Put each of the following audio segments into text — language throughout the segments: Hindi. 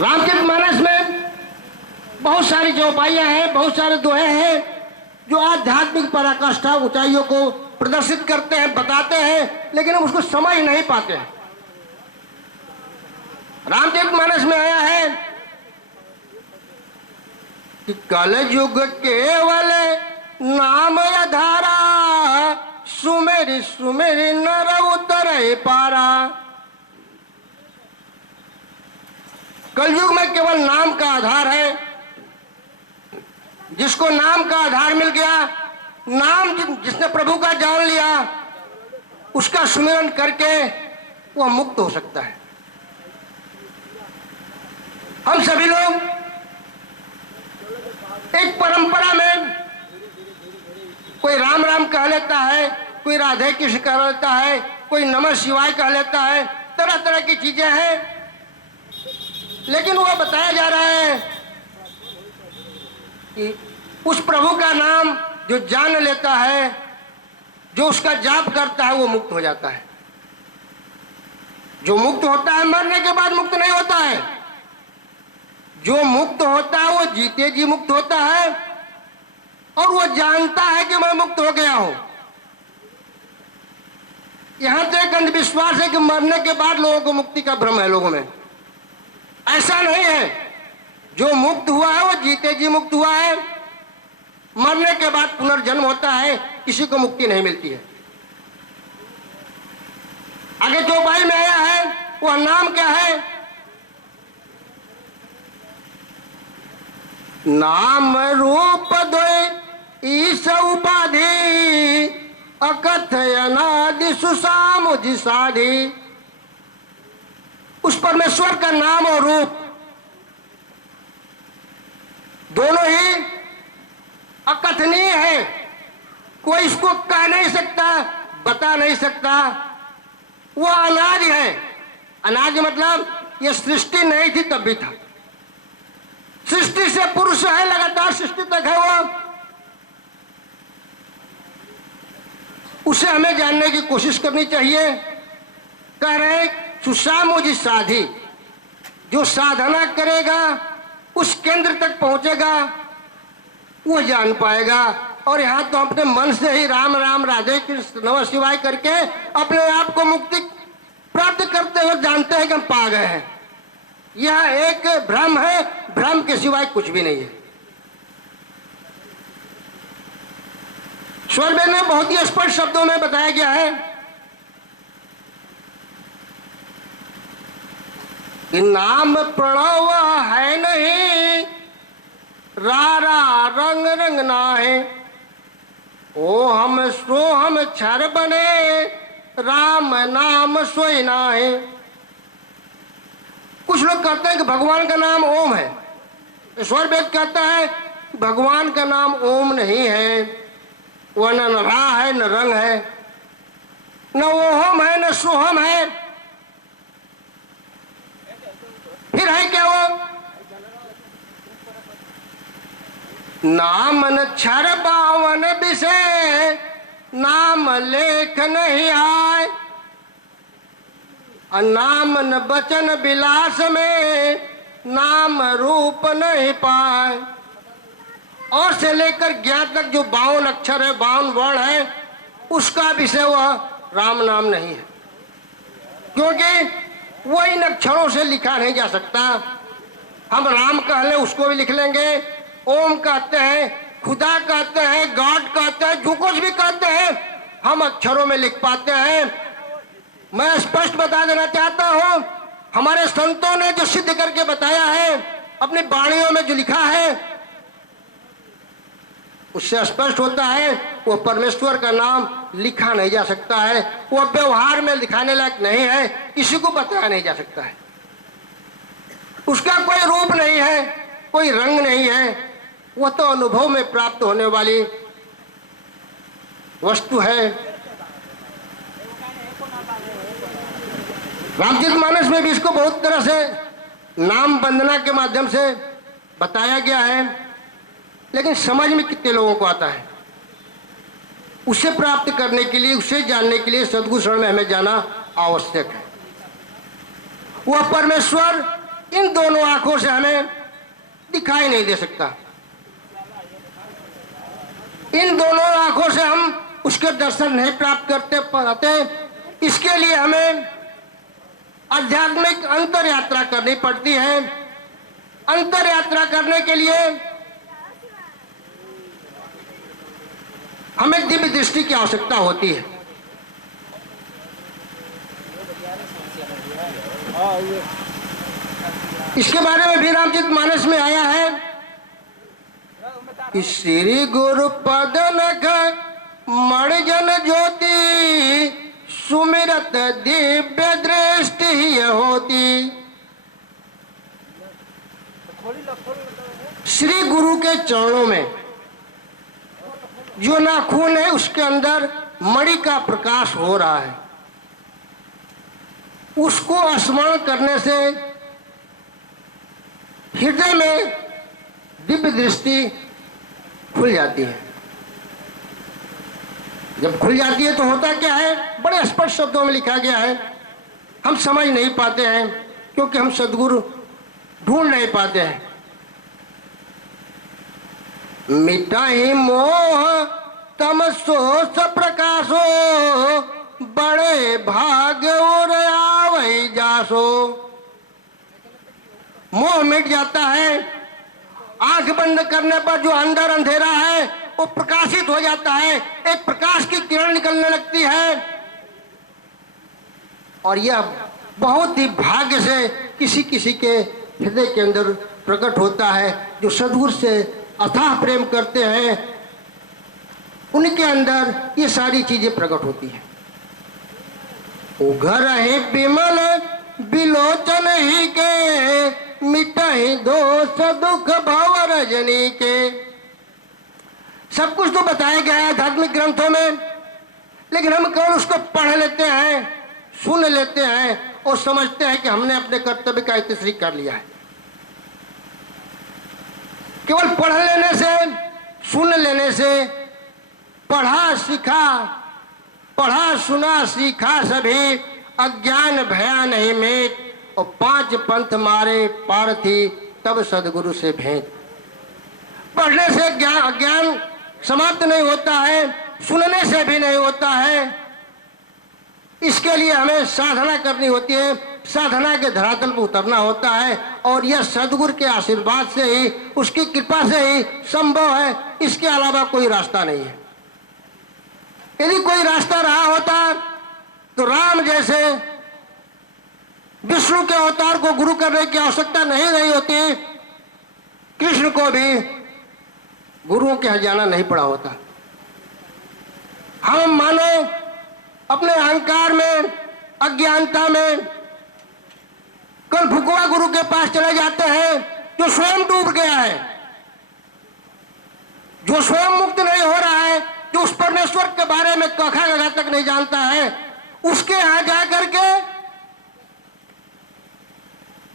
रामचरितमानस में बहुत सारी चौपाइयां हैं, बहुत सारे दोहे हैं जो आध्यात्मिक पराकाष्ठा ऊंचाइयों को प्रदर्शित करते हैं, बताते हैं, लेकिन हम उसको समझ नहीं पाते हैं। रामचरितमानस में आया है कि कल युग केवल नाम आधारा, सुमेरी सुमेरी नर उतर पारा। कलयुग में केवल नाम का आधार है। जिसको नाम का आधार मिल गया, नाम जिसने प्रभु का जान लिया, उसका सुमिरन करके वह मुक्त हो सकता है। हम सभी लोग एक परंपरा में कोई राम राम कह लेता है, कोई राधे कृष्ण कह लेता है, कोई नमः शिवाय कह लेता है, तरह तरह की चीजें हैं। लेकिन वह बताया जा रहा है कि उस प्रभु का नाम जो जान लेता है, जो उसका जाप करता है, वो मुक्त हो जाता है। जो मुक्त होता है मरने के बाद मुक्त नहीं होता है। जो मुक्त होता है वो जीते जी मुक्त होता है और वो जानता है कि मैं मुक्त हो गया हूं। यहां तो एक अंधविश्वास है कि मरने के बाद लोगों को मुक्ति का भ्रम है लोगों में। ऐसा नहीं है। जो मुक्त हुआ है वो जीते जी मुक्त हुआ है। मरने के बाद पुनर्जन्म होता है, किसी को मुक्ति नहीं मिलती है। आगे चौपाई में आया है, वह नाम क्या है? नाम रूप द्वय ईश उपाधि, अकथय अनादि सुसामुझि साधि। उस परमेश्वर का नाम और रूप दोनों ही अकथनीय है। कोई इसको कह नहीं सकता, बता नहीं सकता। वो अनाज है। अनाज मतलब ये सृष्टि नहीं थी तब भी था। सृष्टि से पुरुष है, लगातार सृष्टि तक है वो। उसे हमें जानने की कोशिश करनी चाहिए। कह रहे सुसामुझि साधि, जो साधना करेगा उस केंद्र तक पहुंचेगा, वो जान पाएगा। और यहां तो अपने मन से ही राम राम राधे कृष्ण नमः शिवाय करके अपने आप को मुक्ति प्राप्त करते हुए जानते हैं कि हम पा गए हैं। यह एक भ्रम है, भ्रम के सिवाय कुछ भी नहीं है। स्वर वेद में बहुत ही स्पष्ट शब्दों में बताया गया है कि नाम प्रणव है नहीं, रारा रंग रंग ना है। ओ हम सो हम क्षर बने, राम नाम सोई ना है। कुछ लोग कहते हैं कि भगवान का नाम ओम है। ईश्वर वेद कहता है भगवान का नाम ओम नहीं है। वह न रा है, न रंग है, न ओहम है, न सोहम है। फिर है क्या वो? नाम न क्षर बावन विषय, नाम लेख नहीं आए। नाम न बचन विलास में, नाम रूप नहीं पाए। और से लेकर ज्ञान तक जो 52 अक्षर है, 52 वर्ण है, उसका विषय वह राम नाम नहीं है। क्योंकि वो इन अक्षरों से लिखा नहीं जा सकता। हम राम कह ले उसको भी लिख लेंगे, ओम कहते हैं, खुदा कहते हैं, गॉड कहते हैं, जो कुछ भी कहते हैं हम अक्षरों में लिख पाते हैं। मैं स्पष्ट बता देना चाहता हूं, हमारे संतों ने जो सिद्ध करके बताया है, अपनी वाणियों में जो लिखा है, उससे स्पष्ट होता है वो परमेश्वर का नाम लिखा नहीं जा सकता है। वो व्यवहार में दिखाने लायक नहीं है, किसी को बताया नहीं जा सकता है। उसका कोई रूप नहीं है, कोई रंग नहीं है। वह तो अनुभव में प्राप्त होने वाली वस्तु है। रामचरितमानस में भी इसको बहुत तरह से नाम वंदना के माध्यम से बताया गया है, लेकिन समझ में कितने लोगों को आता है? उसे प्राप्त करने के लिए, उसे जानने के लिए सद्गुरु शरण में हमें जाना आवश्यक है। वह परमेश्वर इन दोनों आंखों से हमें दिखाई नहीं दे सकता। इन दोनों आंखों से हम उसके दर्शन नहीं प्राप्त करते पाते। इसके लिए हमें आध्यात्मिक अंतर यात्रा करनी पड़ती है। अंतर यात्रा करने के लिए हमें दिव्य दृष्टि की आवश्यकता होती है। इसके बारे में भी रामचरितमानस में आया है कि श्री गुरु पद नख मणिजन ज्योति सुमिरत दिव्य दृष्टि ही होती। श्री गुरु के चरणों में जो नाखून है उसके अंदर मणि का प्रकाश हो रहा है। उसको स्मरण करने से हृदय में दिव्य दृष्टि खुल जाती है। जब खुल जाती है तो होता क्या है, बड़े स्पष्ट शब्दों में लिखा गया है, हम समझ नहीं पाते हैं क्योंकि हम सद्गुरु ढूंढ नहीं पाते हैं। मिटाई मोह तम सो प्रकाशो बड़े भाग और आवै जासो। मोह मिट जाता है, आंख बंद करने पर जो अंदर अंधेरा है वो प्रकाशित हो जाता है, एक प्रकाश की किरण निकलने लगती है। और यह बहुत ही भाग्य से किसी किसी के हृदय के अंदर प्रकट होता है। जो सद्गुरु से अथाह प्रेम करते हैं उनके अंदर ये सारी चीजें प्रकट होती हैं। उघर है विमल बिलोचन ही के मिटाई दोष दुख भव रजनी के। सब कुछ तो बताया गया है धार्मिक ग्रंथों में, लेकिन हम केवल उसको पढ़ लेते हैं, सुन लेते हैं और समझते हैं कि हमने अपने कर्तव्य का इतिश्री कर लिया है। केवल पढ़ लेने से, सुन लेने से, पढ़ा सीखा, पढ़ा सुना सीखा सभी, अज्ञान भया नहीं मेट, और 5 पंथ मारे पारथी तब सदगुरु से भेंट। पढ़ने से अज्ञान समाप्त नहीं होता है, सुनने से भी नहीं होता है। इसके लिए हमें साधना करनी होती है, साधना के धरातल पर उतरना होता है, और यह सदगुरु के आशीर्वाद से ही, उसकी कृपा से ही संभव है। इसके अलावा कोई रास्ता नहीं है। यदि कोई रास्ता रहा होता तो राम जैसे विष्णु के अवतार को गुरु करने की आवश्यकता नहीं रही होती, कृष्ण को भी गुरुओं के यहाँ जाना नहीं पड़ा होता। हम मानो अपने अहंकार में, अज्ञानता में कल भुकवा गुरु के पास चले जाते हैं जो स्वयं डूब गया है, जो स्वयं मुक्त नहीं हो रहा है, जो उस परमेश्वर के बारे में कखा गगा तक नहीं जानता है, उसके यहां जा करके,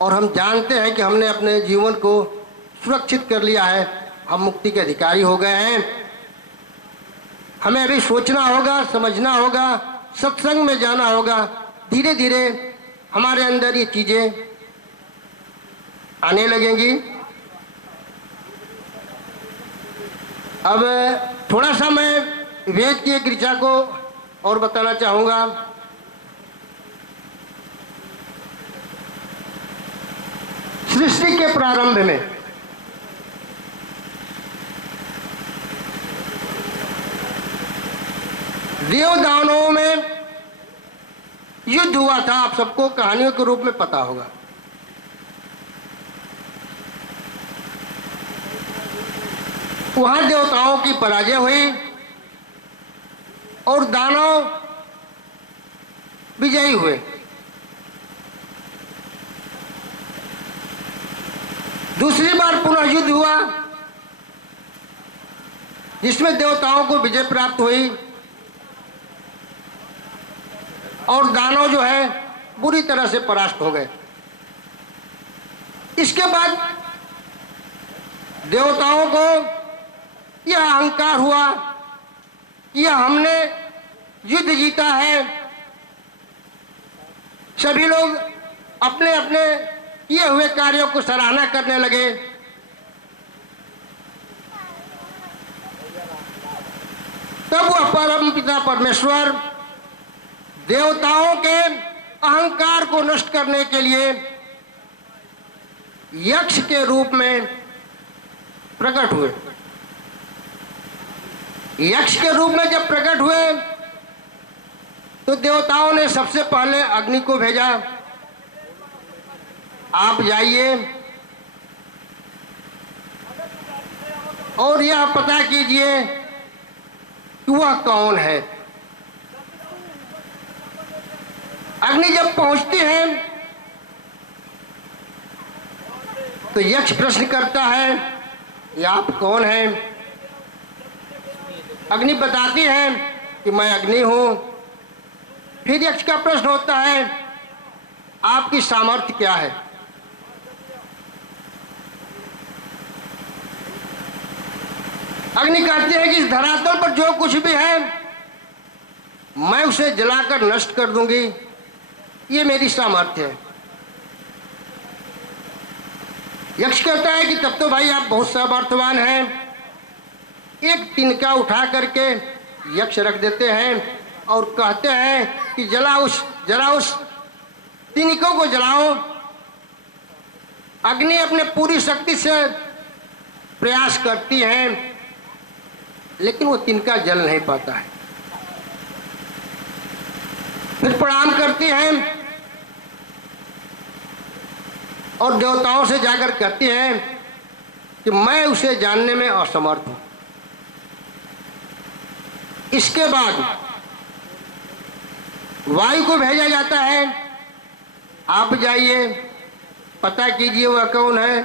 और हम जानते हैं कि हमने अपने जीवन को सुरक्षित कर लिया है, हम मुक्ति के अधिकारी हो गए हैं। हमें अभी सोचना होगा, समझना होगा, सत्संग में जाना होगा। धीरे धीरे हमारे अंदर ये चीजें आने लगेंगी। अब थोड़ा सा मैं वेद की एक ऋचा को और बताना चाहूंगा। सृष्टि के प्रारंभ में देव दानवों में युद्ध हुआ था, आप सबको कहानियों के रूप में पता होगा। वहां देवताओं की पराजय हुई और दानव विजयी हुए। दूसरी बार पुनः युद्ध हुआ जिसमें देवताओं को विजय प्राप्त हुई और दानव जो है बुरी तरह से परास्त हो गए। इसके बाद देवताओं को यह अहंकार हुआ कि हमने युद्ध जीता है। सभी लोग अपने अपने किए हुए कार्यों को सराहना करने लगे। तब वह परम पिता परमेश्वर देवताओं के अहंकार को नष्ट करने के लिए यक्ष के रूप में प्रकट हुए। यक्ष के रूप में जब प्रकट हुए तो देवताओं ने सबसे पहले अग्नि को भेजा, आप जाइए और यह पता कीजिए कि वह कौन है। अग्नि जब पहुंचती है तो यक्ष प्रश्न करता है, ये आप कौन हैं? अग्नि बताती है कि मैं अग्नि हूं। फिर यक्ष का प्रश्न होता है, आपकी सामर्थ्य क्या है? अग्नि कहती है कि इस धरातल पर जो कुछ भी है मैं उसे जलाकर नष्ट कर दूंगी, ये मेरी सामर्थ्य है। यक्ष कहता है कि तब तो भाई आप बहुत सामर्थ्यवान हैं। एक तिनका उठा करके यक्ष रख देते हैं और कहते हैं कि जरा उस तिनकों को जलाओ। अग्नि अपने पूरी शक्ति से प्रयास करती है लेकिन वो तिनका जल नहीं पाता है। फिर प्रणाम करती हैं और देवताओं से जाकर कहती हैं कि मैं उसे जानने में असमर्थ हूं। इसके बाद वायु को भेजा जाता है, आप जाइए पता कीजिए वह कौन है।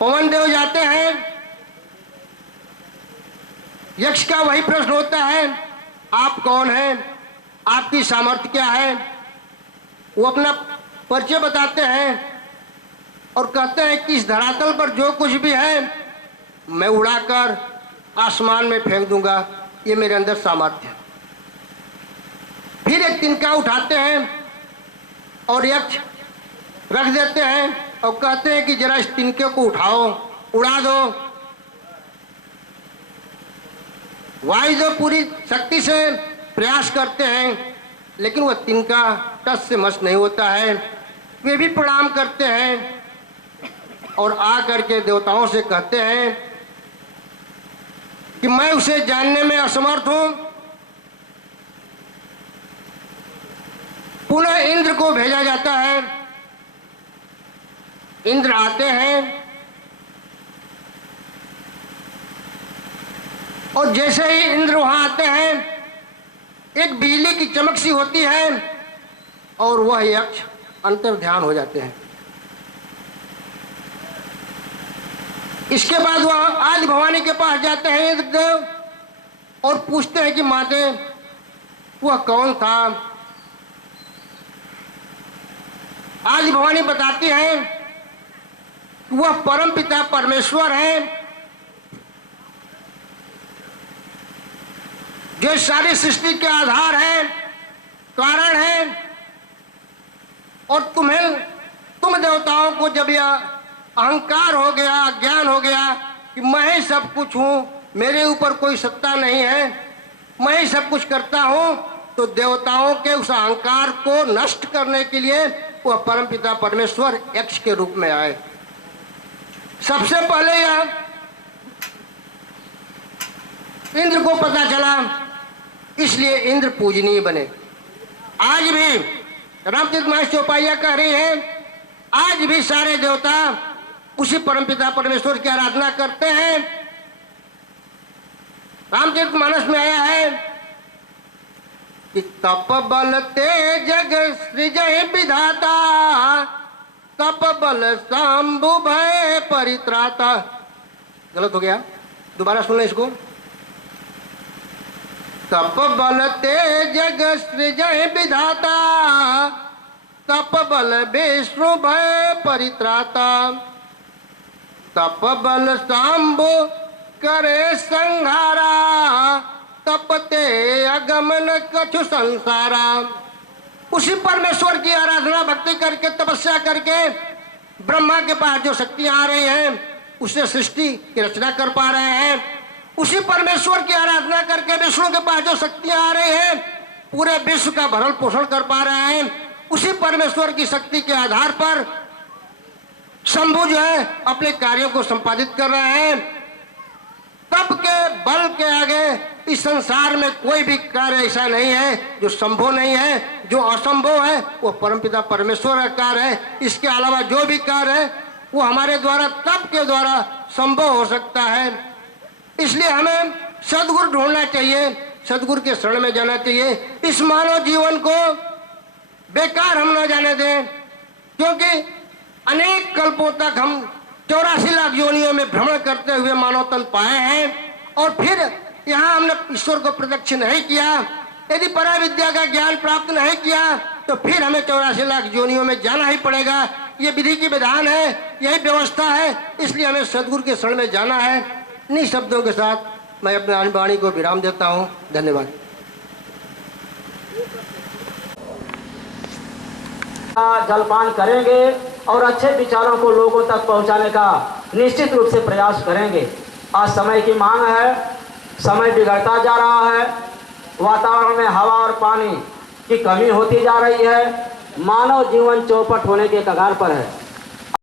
पवन देव जाते हैं, यक्ष का वही प्रश्न होता है, आप कौन हैं, आपकी सामर्थ्य क्या है। वो अपना परिचय बताते हैं और कहते हैं कि इस धरातल पर जो कुछ भी है मैं उड़ाकर आसमान में फेंक दूंगा, ये मेरे अंदर सामर्थ्य है। फिर एक तिनका उठाते हैं और यक्ष रख देते हैं और कहते हैं कि जरा इस तिनके को उठाओ, उड़ा दो। वायु जो पूरी शक्ति से प्रयास करते हैं लेकिन वह तिनका टस से मस नहीं होता है। वे भी प्रणाम करते हैं और आ करके देवताओं से कहते हैं कि मैं उसे जानने में असमर्थ हूं। पुनः इंद्र को भेजा जाता है। इंद्र आते हैं और जैसे ही इंद्र वहां आते हैं एक बिजली की चमक सी होती है और वह यक्ष अंतर ध्यान हो जाते हैं। इसके बाद वह आदि भवानी के पास जाते हैं इंद्रदेव और पूछते हैं कि माते वह कौन था। आदि भवानी बताती हैं कि वह परम पिता परमेश्वर है जो सारी सृष्टि के आधार है, कारण है। और तुम देवताओं को जब यह अहंकार हो गया, ज्ञान हो गया कि मैं ही सब कुछ हूं, मेरे ऊपर कोई सत्ता नहीं है, मैं ही सब कुछ करता हूं, तो देवताओं के उस अहंकार को नष्ट करने के लिए वह परमपिता परमेश्वर यक्ष के रूप में आए। सबसे पहले यह इंद्र को पता चला, इसलिए इंद्र पूजनीय बने। आज भी रामचरित मानस चौपाइया कह रही है, आज भी सारे देवता उसी परमपिता परमेश्वर की आराधना करते हैं। रामचरित मानस में आया है कि तप बल ते जग सृजय विधाता, तप बल शंभु भय परित्राता। गलत हो गया, दोबारा सुन ले इसको। तप बल ते जग सृजय विधाता, तप बल विष्णु भय परित्राता, तप बल शंभु करे संहारा, तपते अगमन कछु संसारा। उसी परमेश्वर की आराधना भक्ति करके तपस्या करके ब्रह्मा के पास जो शक्तियां आ रही हैं उससे सृष्टि की रचना कर पा रहे हैं। उसी परमेश्वर की आराधना करके विष्णु के पास जो शक्तियां आ रही हैं पूरे विश्व का भरण पोषण कर पा रहे हैं। उसी परमेश्वर की शक्ति के आधार पर शंभु जो है अपने कार्यों को संपादित कर रहे हैं। तप के बल के आगे इस संसार में कोई भी कार्य ऐसा नहीं है जो संभव नहीं है। जो असंभव है वो परमपिता परमेश्वर का कार्य है। इसके अलावा जो भी कार्य है वो हमारे द्वारा तप के द्वारा संभव हो सकता है। इसलिए हमें सद्गुरु ढूंढना चाहिए, सद्गुरु के शरण में जाना चाहिए। इस मानव जीवन को बेकार हम न जाने दें, क्योंकि अनेक कल्पों तक हम 84 लाख योनियों में भ्रमण करते हुए मानव तन पाए हैं और फिर यहाँ हमने ईश्वर को प्रत्यक्ष नहीं किया। यदि परा विद्या का ज्ञान प्राप्त नहीं किया तो फिर हमें 84 लाख योनियों में जाना ही पड़ेगा। ये विधि की विधान है, यही व्यवस्था है। इसलिए हमें सद्गुरु के शरण में जाना है। इन्हीं शब्दों के साथ मैं अपने वाणी को विराम देता हूँ। धन्यवाद। जलपान करेंगे और अच्छे विचारों को लोगों तक पहुंचाने का निश्चित रूप से प्रयास करेंगे। आज समय की मांग है, समय बिगड़ता जा रहा है, वातावरण में हवा और पानी की कमी होती जा रही है, मानव जीवन चौपट होने के कगार पर है।